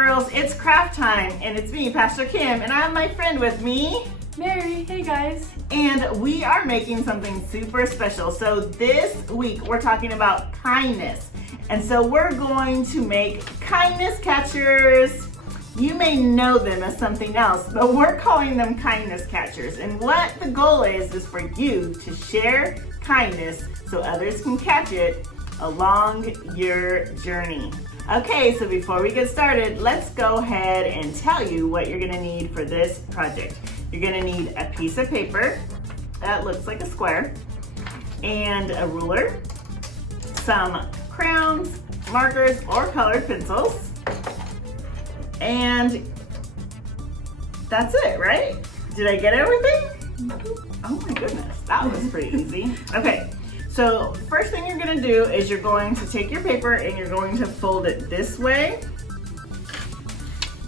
girls, it's craft time, and it's me, Pastor Kim, and I have my friend with me, Mary. Hey guys. and we are making something super special. So this week we're talking about kindness, and so we're going to make kindness catchers. You may know them as something else, but we're calling them kindness catchers. And what the goal is for you to share kindness so others can catch it along your journey. Okay, so before we get started, let's go ahead and tell you what you're gonna need for this project. You're gonna need a piece of paper that looks like a square, and a ruler, some crayons, markers, or colored pencils, and that's it, right? Did I get everything? Oh my goodness, that was pretty easy. Okay, so first thing you're gonna do is you're going to take your paper and you're going to fold it this way,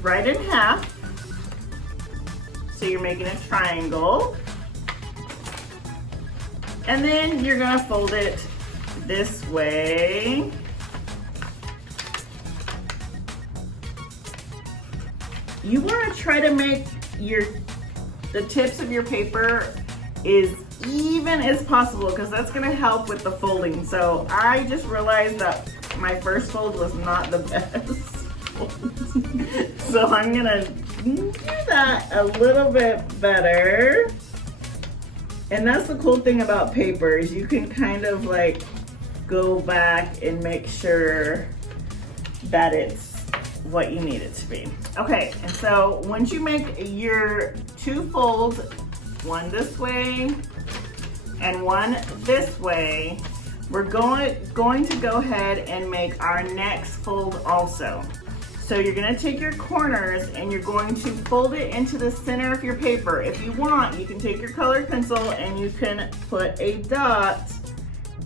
right in half. So you're making a triangle. And then you're gonna fold it this way. You wanna try to make the tips of your paper as even as possible, because that's gonna help with the folding. So I just realized that my first fold was not the best. So I'm gonna do that a little bit better. And that's the cool thing about paper, is you can kind of like go back and make sure that it's what you need it to be. Okay, and so once you make your two folds, one this way and one this way, we're going to go ahead and make our next fold also. So you're gonna take your corners and you're going to fold it into the center of your paper. If you want, you can take your colored pencil and you can put a dot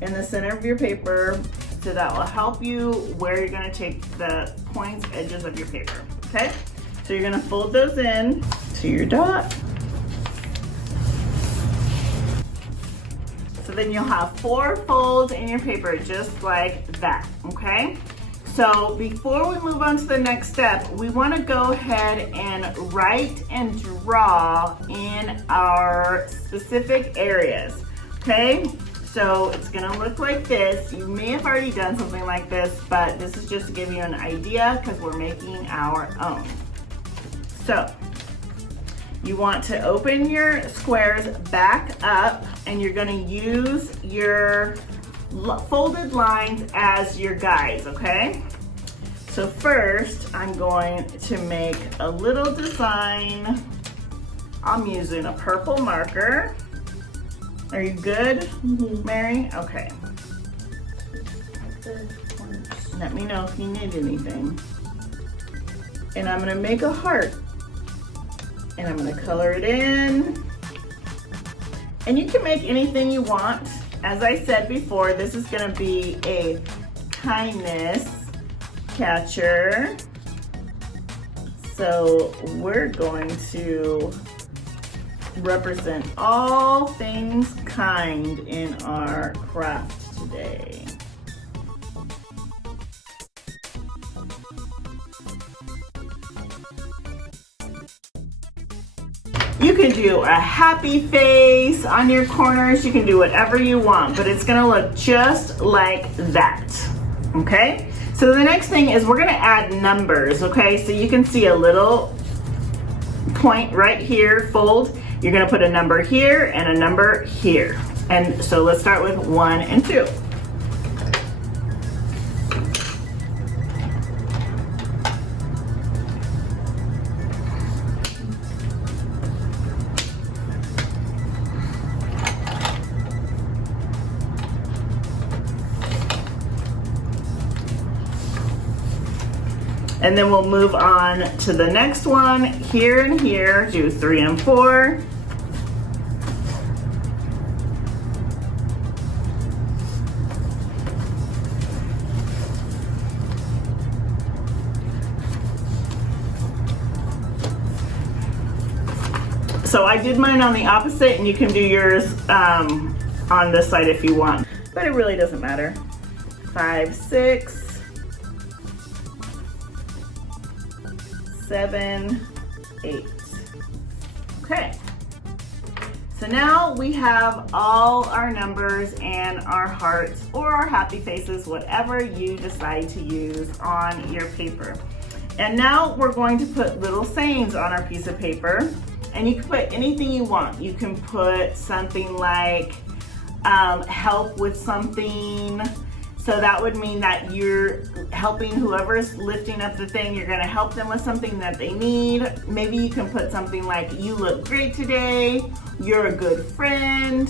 in the center of your paper, so that will help you where you're gonna take the points, edges of your paper, okay? So you're gonna fold those in to your dot. So then you'll have 4 folds in your paper, just like that, okay? So before we move on to the next step, we wanna go ahead and write and draw in our specific areas, okay? So it's gonna look like this. You may have already done something like this, but this is just to give you an idea because we're making our own. So you want to open your squares back up, and you're gonna use your folded lines as your guides, okay? So first, I'm going to make a little design. I'm using a purple marker. Are you good, Mary? Okay. Let me know if you need anything. And I'm gonna make a heart. And I'm gonna color it in. And you can make anything you want. As I said before, this is gonna be a kindness catcher. So we're going to represent all things kind in our craft today. You can do a happy face on your corners. You can do whatever you want, but it's gonna look just like that, okay? So the next thing is we're gonna add numbers, okay? So you can see a little point right here, fold. You're gonna put a number here and a number here. And so let's start with 1 and 2. And then we'll move on to the next one, here and here, do 3 and 4. So I did mine on the opposite, and you can do yours on this side if you want, but it really doesn't matter. 5, 6. 7, 8. Okay. So now we have all our numbers and our hearts or our happy faces, whatever you decide to use on your paper. And now we're going to put little sayings on our piece of paper, and you can put anything you want. You can put something like help with something. So that would mean that you're helping whoever's lifting up the thing, you're gonna help them with something that they need. Maybe you can put something like, you look great today, you're a good friend.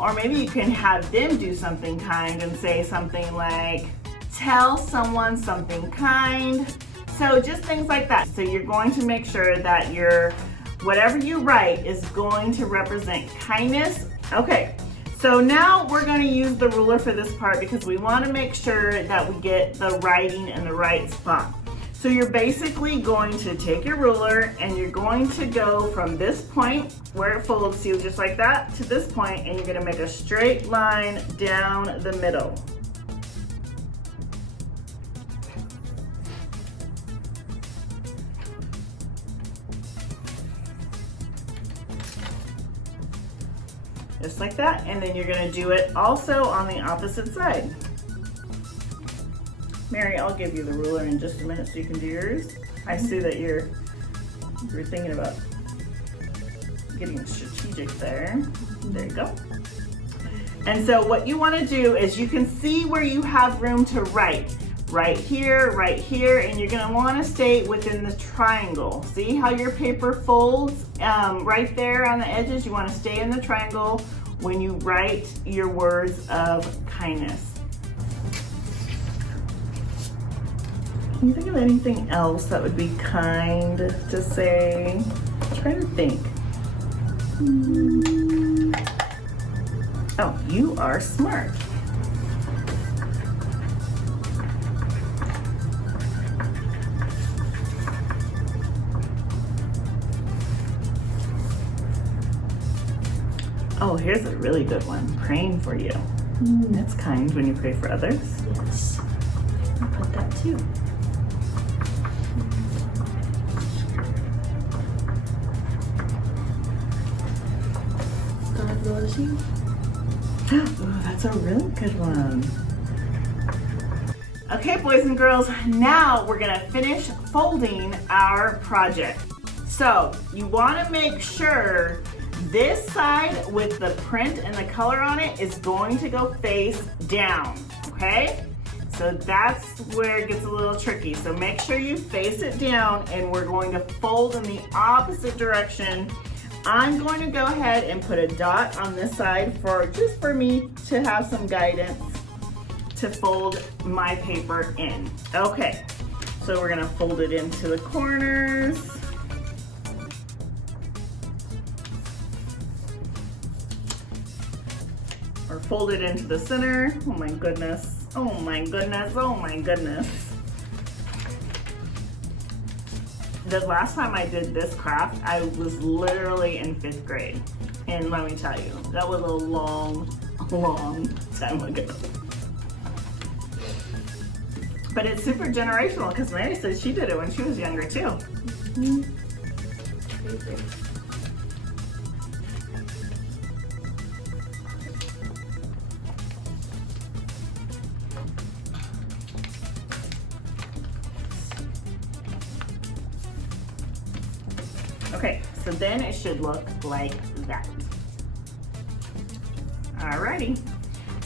Or maybe you can have them do something kind and say something like, tell someone something kind. So just things like that. So you're going to make sure that whatever you write is going to represent kindness. Okay. So now we're going to use the ruler for this part because we want to make sure that we get the writing in the right spot. So you're basically going to take your ruler and you're going to go from this point where it folds to just like that to this point, and you're going to make a straight line down the middle. Just like that, and then you're gonna do it also on the opposite side. Mary, I'll give you the ruler in just a minute so you can do yours. I see that you're thinking about getting strategic there. There you go. And so what you wanna do is you can see where you have room to write. Right here, and you're gonna wanna stay within the triangle. See how your paper folds right there on the edges? You wanna stay in the triangle when you write your words of kindness. Can you think of anything else that would be kind to say? I'm trying to think. Oh, you are smart. Oh, here's a really good one. Praying for you. That's kind when you pray for others. Yes. I'll put that too. God loves you. Oh, that's a really good one. Okay, boys and girls, now we're gonna finish folding our project. So you wanna make sure this side with the print and the color on it is going to go face down, okay? So that's where it gets a little tricky. So make sure you face it down, and we're going to fold in the opposite direction. I'm going to go ahead and put a dot on this side just for me to have some guidance to fold my paper in. Okay, so we're gonna fold it into the corners. Or fold it into the center. Oh my goodness. Oh my goodness. Oh my goodness. The last time I did this craft, I was literally in 5th grade. And let me tell you, that was a long time ago. But it's super generational because Mary said she did it when she was younger too. Crazy. Okay, so then it should look like that. Alrighty.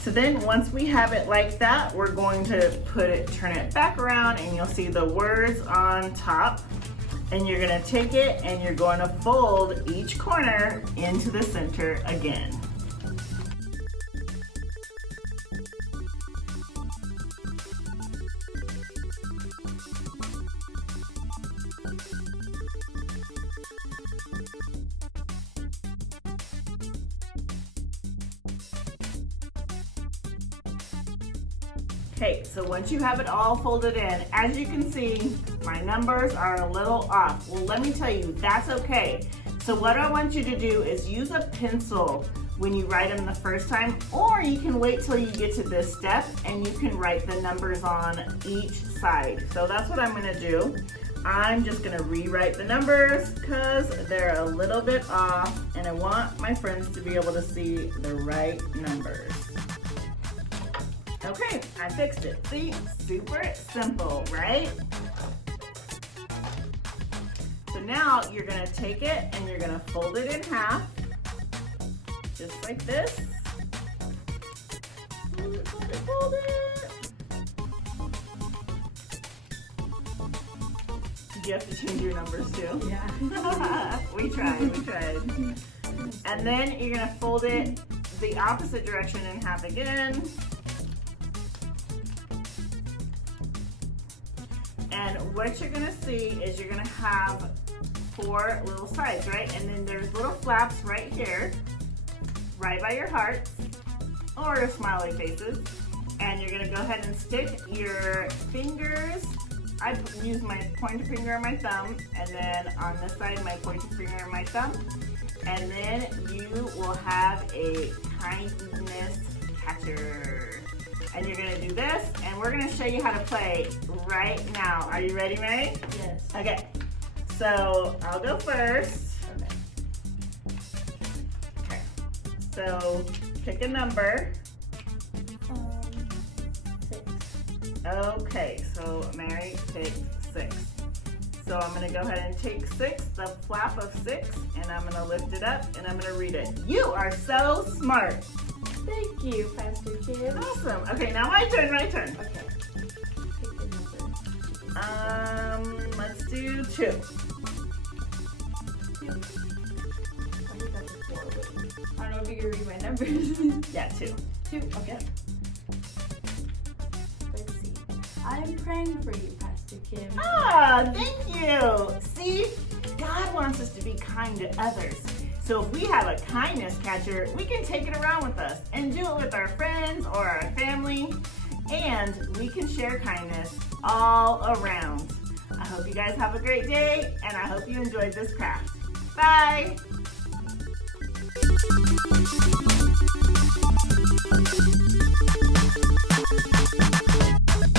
So then once we have it like that, we're going to turn it back around, and you'll see the words on top. And you're gonna take it and you're going to fold each corner into the center again. Okay, so once you have it all folded in, as you can see, my numbers are a little off. Well, let me tell you, that's okay. So what I want you to do is use a pencil when you write them the first time, or you can wait till you get to this step and you can write the numbers on each side. So that's what I'm gonna do. I'm just gonna rewrite the numbers because they're a little bit off and I want my friends to be able to see the right numbers. Okay, I fixed it. See, super simple, right? So now you're gonna take it and you're gonna fold it in half, just like this. Fold it, fold it, fold it. You have to change your numbers too. Yeah. we tried. And then you're gonna fold it the opposite direction in half again. And what you're gonna see is you're gonna have 4 little sides, right? And then there's little flaps right here, right by your hearts or your smiley faces. And you're gonna go ahead and stick your fingers. I use my pointer finger and my thumb, and then on this side, my pointer finger and my thumb. And then you will have a kindness catcher. And you're gonna do this, and we're gonna show you how to play right now. Are you ready, Mary? Yes. Okay, so I'll go first. Okay, so pick a number. 6. Okay, so Mary picked 6. So I'm gonna go ahead and take 6, the flap of 6, and I'm gonna lift it up and I'm gonna read it. You are so smart. Thank you, Pastor Kim. Awesome. Okay, now my turn. Okay. Pick a number. Let's do 2. 2. I think that's a 4. Wait. I don't know if you can read my numbers. Yeah, 2. 2. Okay. Let's see. I'm praying for you, Pastor Kim. Ah, thank you. See, God wants us to be kind to others. So if we have a kindness catcher, we can take it around with us and do it with our friends or our family, and we can share kindness all around. I hope you guys have a great day, and I hope you enjoyed this craft. Bye.